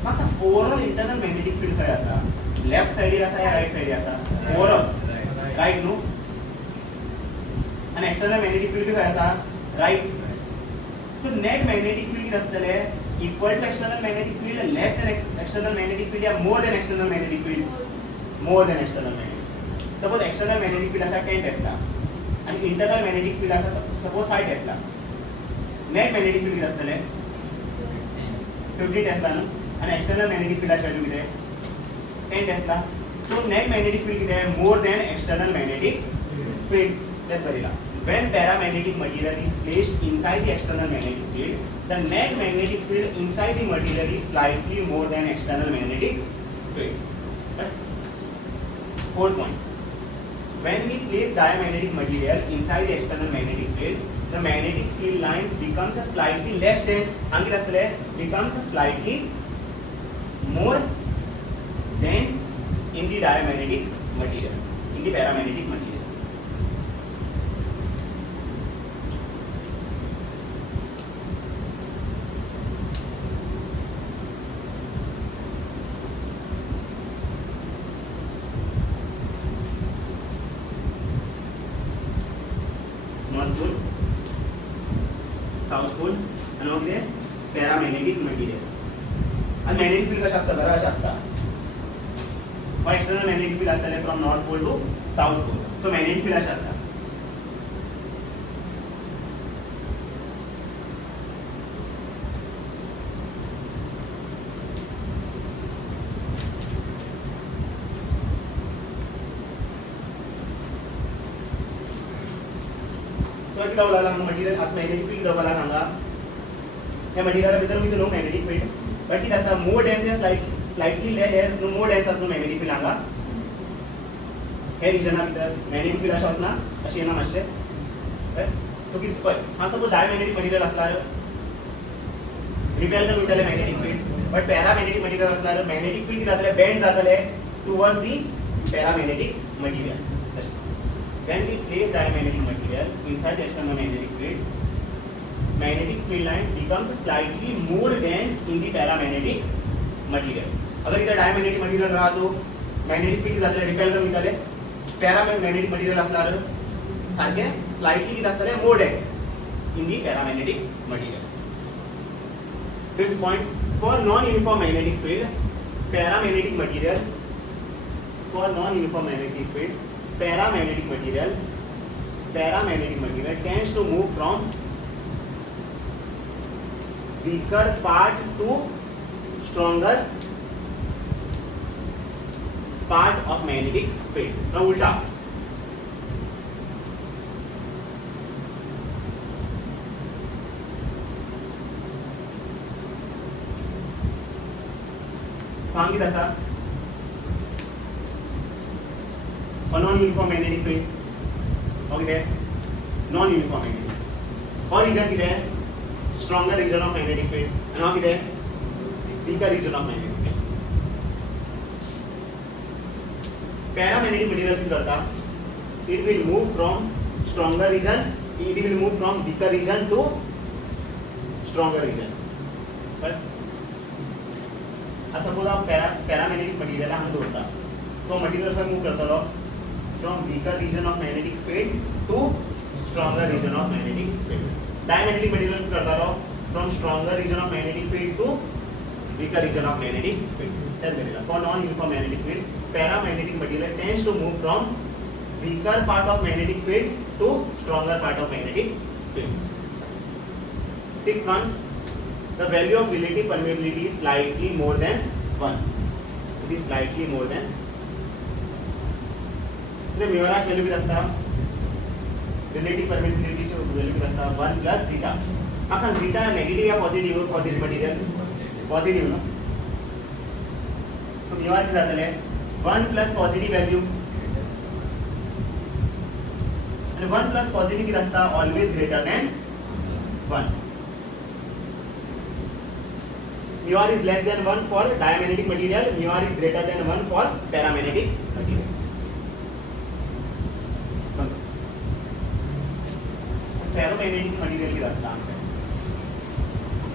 मागचा ओवरऑल इंटरनल मॅग्नेटिक फील्ड काय आसा लेफ्ट साइडीक आसा या राइट साइडीक आसा ओवरऑल राइट न्हू आणि एक्सटर्नल मॅग्नेटिक फील्ड काय आसा right so net magnetic field किती आसतले equal to external magnetic field less than external magnetic field या more than external magnetic field more than external magnetic suppose external magnetic field आसा 10 tesla आणि internal magnetic field आसा suppose 5 tesla net magnetic field किती आसतले 50 Tesla न्हू and external magnetic field value किती आहे 10 Tesla so net magnetic field किती आहे more than external magnetic field that बरीला when paramagnetic material is placed inside the external magnetic field the net magnetic field inside the material is slightly more than external magnetic field right? Fourth point when we place diamagnetic material inside the external magnetic field the magnetic field lines becomes a slightly less dense अंकित असले becomes a slightly more dense in the diamagnetic material, in the paramagnetic material. North pole, South pole, and okay, paramagnetic material. आणि magnetic field कशा असता बरं अशा असता पण external magnetic field असताना from north pole to south pole so magnetic field अशा असता सो किती जाऊ लागला मटेरियल आता मॅग्नेटिक फील्ड जाऊ लागला सांगा या मटेरियला भितर with no magnetic field but किती असता मोर डेन्स या slightly less no more dense असनो मॅग्नेटिक फील्ड हांगा हे रिजना भितर मॅग्नेटिक फील्ड अशें आसना अशें येना मातशें सो कितें पळय हांगा सपोज डायमॅग्नेटिक मटेरियल आसल्यार रिपेल करून वयतलें magnetic field but paramagnetic material आसल्यार मॅग्नेटिक फील्ड कितें जातलें बेंड जातलें towards the paramagnetic material when we place diamagnetic material inside the external magnetic field magnetic field lines becomes slightly more dense in the paramagnetic material अगर इधर diamagnetic material रहा तो magnetic field जातले repel करून वयतले paramagnetic material असल्यार सारखे slightly कितें आसतले more dense in the paramagnetic material. Fifth point for non-uniform magnetic field paramagnetic material for non-uniform magnetic field paramagnetic material tends to move from weaker part to stronger part of magnetic field. Now ulta सांगित असा non-uniform magnetic field okay non-uniform magnetic और region किती आहे stronger region of magnetic field and हा किती आहे weaker region of magnetic field paramagnetic material किती करता it will move from stronger region it will move from weaker region to stronger region but as suppose आप paramagnetic material हम जोड़ता तो material पर move करता लो from weaker region of magnetic field to stronger region of magnetic field. Diamagnetic material करता रहो from stronger region of magnetic field to weaker region of magnetic field. Tell me for non-uniform magnetic field, paramagnetic material tends to move from weaker part of magnetic field to stronger part of magnetic field. Sixth one, the value of relative permeability is slightly more than 1. It is slightly more than the म्युराश value किती असता relative permittivity ची value किती असता 1 plus zeta आता zeta negative या positive for this material positive no so mu r किती जातले 1 प्लस पॉझिटिव्ह वैल्यू आणि 1 प्लस पॉझिटिव्ह किती असता always greater than 1 mu r is less than 1 for diamagnetic material, mu r is greater than 1 for paramagnetic material. Ferromagnetic material किती असता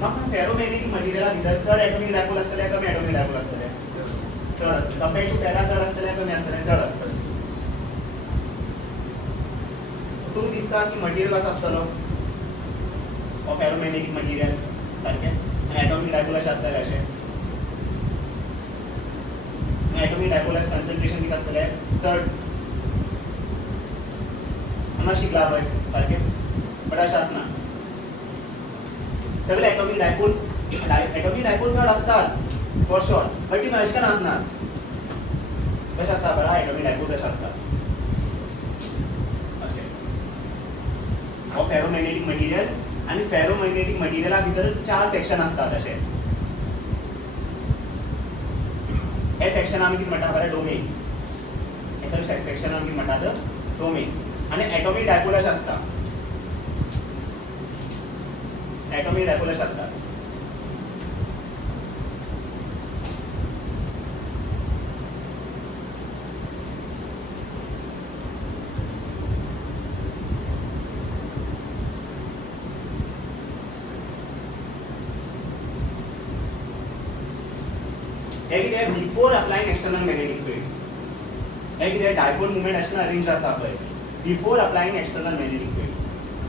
मग ferromagnetic मटेरियला भितर चढ atomic dipole असतले कमी ॲटॉमिक डायपोल असतले चढ असतले compared to para चढ असतले कमी असतले चढ असतले तुम्ही दिसता की मटेरियल असं असतलो ऑफ फेरोमॅग्नेटिक मटेरियल सारखे आणि ॲटॉमिक डायपोल असे असतले असे ॲटॉमिक डायपोलाचं कॉन्सन्ट्रेशन किती असतले चढ आम्हाला शिकला पळय सारखे बट अशें आसना सगळे ॲटॉमिक डायपोल चढ असतात फॉर शुअर बट ती अशें करून आसना कशें आसता बरा ॲटॉमिक डायपोल अशें आसता अशें हो फेरोमॅग्नेटिक मटेरियल आणि फेरोमॅग्नेटिक मटेरियला भितर 4 सेक्शन असतात अशें हे सेक्शन आमी कितें म्हणटा बरे डोमेन्स हे सगळे सेक्शन आमी कितें म्हणटात डोमेन्स आणि ॲटॉमिक डायपोल अशें आसता ॲटॉमिक डायपोल अशें आसता हे कितें बिफोर अप्लायिंग एक्सटर्नल मॅग्नेटिक फील्ड हे कितें डायपोल मुवमेंट अशें अरेंज आसा पळय बिफोर अप्लायिंग एक्सटर्नल मॅग्नेटिक फील्ड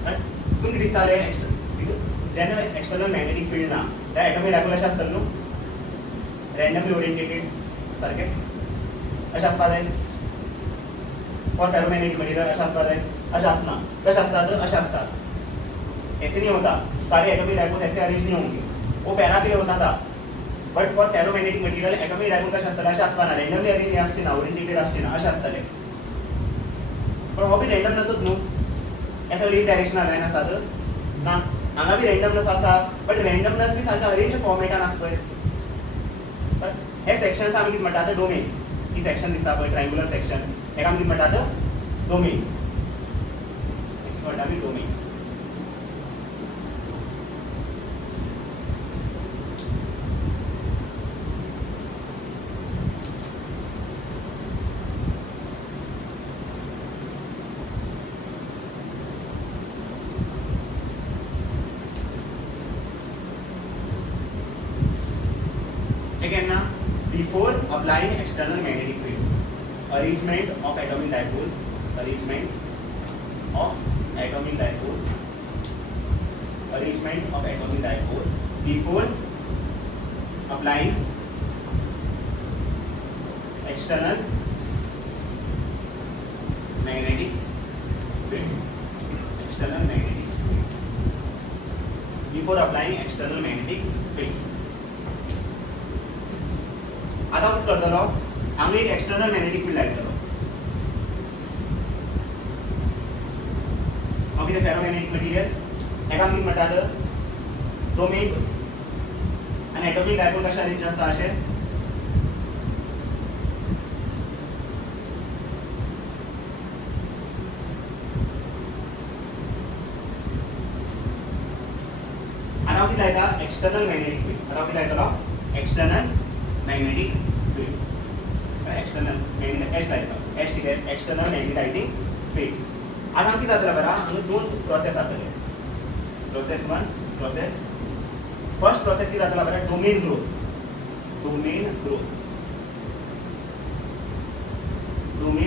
तुमकां कितें दिसतालें जेन्ना एक्सटर्नल मॅग्नेटिक फील्ड ना त्या ॲटॉमिक डायपोल अशें आसतलें न्हू रँडमली ओरिएंटेटेड सारकें अशें आसपा जाय फॉर फेरोमॅग्नेटिक मटेरियल अशें आसपा जाय अशें आसना कशें आसतात अशें आसतात ऐसे नहीं होता सारे एटॉमिक डायपोल ऐसे अरेंज नहीं होंगे वो पैरा के लिए होता था but for ferromagnetic material atomic dipole कशें आसतलें अशें आसपा ना रँडमली अरेंज आसचें ना ओरिएंटेटेड आसचें ना अशें आसतलें पण हो बी रँडम नसत न्हू हे सगळे एक डायरेक्शनान लायन आसात ना हांगा बी रँडमनेस आसा बट रँडमनेस बी सारकें अरेंज फॉर्मेटान आसा पळय बट हे सेक्शन्स आमी कितें म्हणटात डोमेन्स ही सेक्शन दिसता पळय ट्रायंगुलर सेक्शन हेका आमी कितें म्हणटात डोमेन्स म्हणटा आमी domains again now before applying external magnetic field arrangement of atomic dipoles before applying external magnetic before applying external magnetic field आता कितें करतलो आमी एक एक्सटर्नल मॅग्नेटिक फील्ड लायतलो हांव कितें फेरोमॅग्नेटिक मटेरियल हेका आमी कितें म्हणटात डोमेन्स आनी एटॉमिक डायपोल कशें अरेंज आसता अशें आतां हांव कितें लायता एक्सटर्नल मॅग्नेटिक फील्ड आतां हांव कितें लायतलो external magnetic field external magnetic H type H कितें external magnetizing field आता कितें जातलें बरा हांगा दोन प्रोसेस जातले प्रोसेस 1 प्रोसेस फर्स्ट प्रोसेस कितें जातलो बरा डोमेन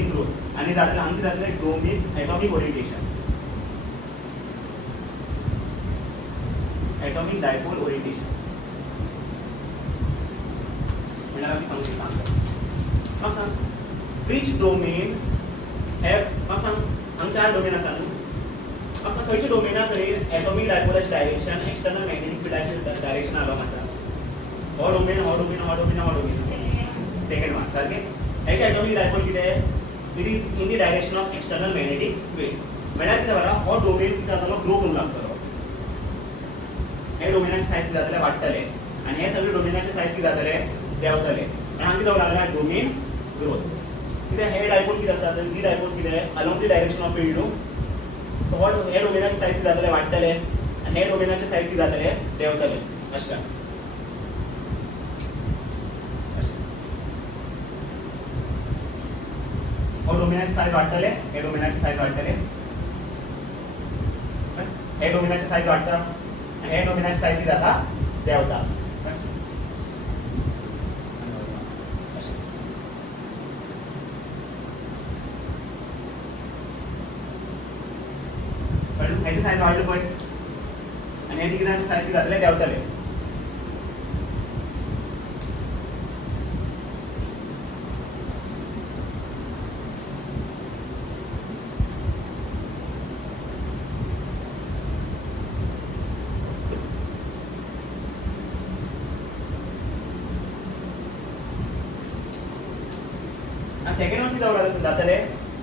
ग्रोथ आनी जातलें हांगा कितें जातलें domain atomic orientation atomic dipole orientation which domain have हम 4 डोमेन आसा न्हू खंयच्या डोमेना कडेन एटॉमिक डायपोलाची डायरेक्शन एक्सटर्नल मॅग्नेटिक फिल्डाची डायरेक्शन अलोंग आसा हो डोमेन सेकंड वन सारकें हेचे एटॉमिक डायपोल कितें it is in the direction of external magnetic field म्हळ्यार कितें बरा हो डोमेन कितें जातलो ग्रो करूंक लागतलो हे डोमेनाचे सायज कितें जातले वाडटले आनी हे सगळे डोमेनाचे सायज कितें जातले देंवतले आनी हांगा कितें जावंक लागला डोमेन ग्रोथ कित्याक हे डायपोल कितें आसा ही डायपोल कितें along the direction of field न्हू सो हे डोमेनाचे सायज कितें जातले वाडटले आनी हे डोमेनाचे सायज कितें जातले देंवतले अशें हो डोमिनाची साईज वाढतले, हे डोमिनाची साईज वाढतले, हे डोमिनाची साईज वाढतं आणि हे डोमिनाची साईज किती जाता देवता. पण ह्याची साईज वाढली पळय आणि हे तिघांची साईज किती जातले देवतले. सेकंड वन किती जातले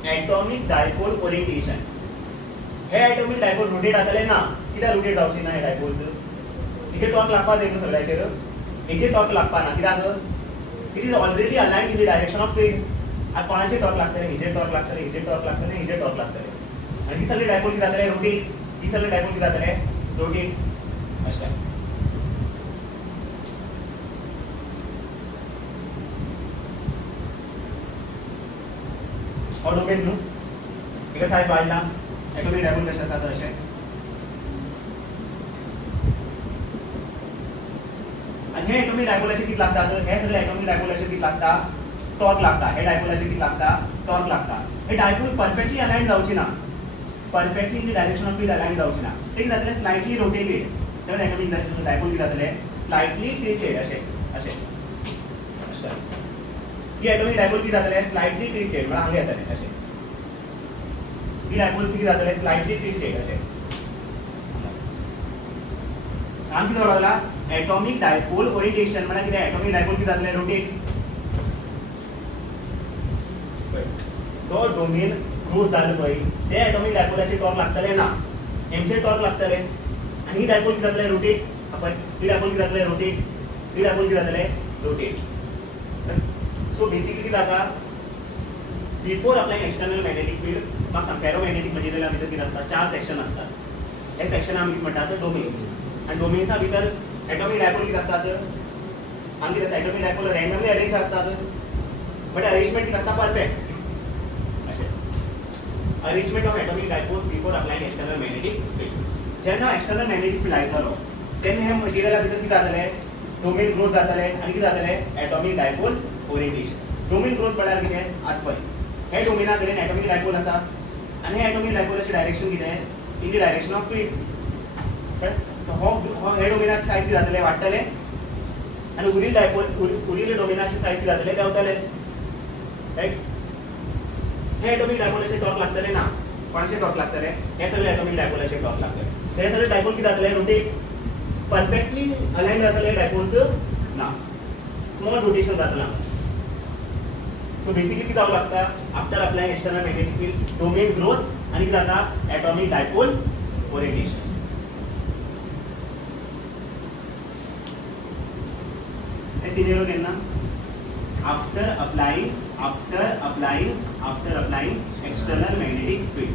ॲटॉमिक डायपोल ओरिएंटेशन. हे ॲटॉमिक डायपोल रोटेट जातले ना, कित्याक रोटेट जावची ना हे डायपोल्स. हेचे टॉर्क लागपा जाय सगळ्याचेर, हेचे टॉर्क लागपा ना, कित्याक it is already aligned in the direction of field. आज कोणाचे टॉर्क लागतले, हेचे टॉर्क लागतले, हेचे टॉर्क लागतले, हेचे टॉर्क लागतले आणि ही सगळी डायपोल किती जातले रोटेट. ही सगळी डायपोल किती जातले रोटेट अशें. हो डोमेन न्हू, हेका सायज वाढला, ॲटॉमिक डायपोल कशें आसा अशें. आणि हे ॲटॉमिक डायपोलाचे किती लागतात, हे सगळे ॲटॉमिक डायपोलाचे किती लागता टॉर्क लागता. हे डायपोलाचे किती लागता टॉर्क लागता. हे डायपोल परफेक्टली अलाइन्ड जावची ना, perfectly in the direction of field aligned जावची ना. ते किती जातले स्लाइटली रोटेटेड. सगळे ॲटॉमिक डायपोल किती जातले स्लाइटली टिल्टेड अशें अशें. ही ॲटॉमिक डायपोल किती जातले स्लाइटली टिल्टेड म्हळ्यार हांगा येतले अशें. ही डायपोल किती जातले स्लाइटली टिल्टेड अशें. हांगा कितें लागला ॲटॉमिक डायपोल ओरिएंटेशन म्हळ्यार कितें ॲटॉमिक डायपोल किती जातले रोटेट. जो डोमेन ग्रोथ जालो पळय ते ॲटॉमिक डायपोलाचे टॉर्क लागतले ना, एमचे टॉर्क लागतले आणि ही डायपोल किती जातले रोटेट. आपण ही डायपोल किती जातले रोटेट, ही डायपोल किती जातले रोटेट. सो बेसिकली किती जाता before applying external magnetic field म्हाका सांग फेरोमॅग्नेटिक मटेरियला भितर कितें आसता चार सेक्शन असतात. हे सेक्शन आमी कितें म्हणटात डोमेन्स. आणि डोमेन्सा भितर ॲटॉमिक डायपोल कितें आसतात हांगा कितें आसता ॲटॉमिक डायपोल रँडमली अरेंज असतात बट अरेंजमेंट कितें आसता परफेक्ट अशें. Arrangement of atomic dipoles before applying external magnetic field. जेन्ना एक्सटर्नल मॅग्नेटिक फील्ड आयतलो तेन्ना हे मटेरियला भितर कितें जातले डोमेन ग्रोथ जातले आनी कितें जातले atomic dipole orientation. Domain growth म्हळ्यार कितें आतां पळय हे डोमेना कडेन ॲटॉमिक डायपोल आसा आनी हे ॲटॉमिक डायपोलाची डायरेक्शन कितें in the direction of field. So हो हे डोमेनाची सायज कितें जातले वाडटले आनी उरिल्ले डायपोल उरिल्ले डोमेनाची सायज कितें जातले देंवतले रायट. हे ॲटॉमिक डायपोलाचे टॉर्क लागतले ना, कोणाचे टॉर्क लागतले हे सगळे ॲटॉमिक डायपोलाचे टॉर्क लागतले. हे सगळे डायपोल कितें जातले रोटेट परफेक्टली अलाइन्ड जातले डायपोल्स ना, स्मॉल रोटेशन जातलें. सो बेसिकली कितें जावं लागता after applying external magnetic field domain growth आनी कितें जाता ॲटॉमिक डायपोल ओरिएंटेशन. हे सिनेरियो केन्ना after applying external magnetic field.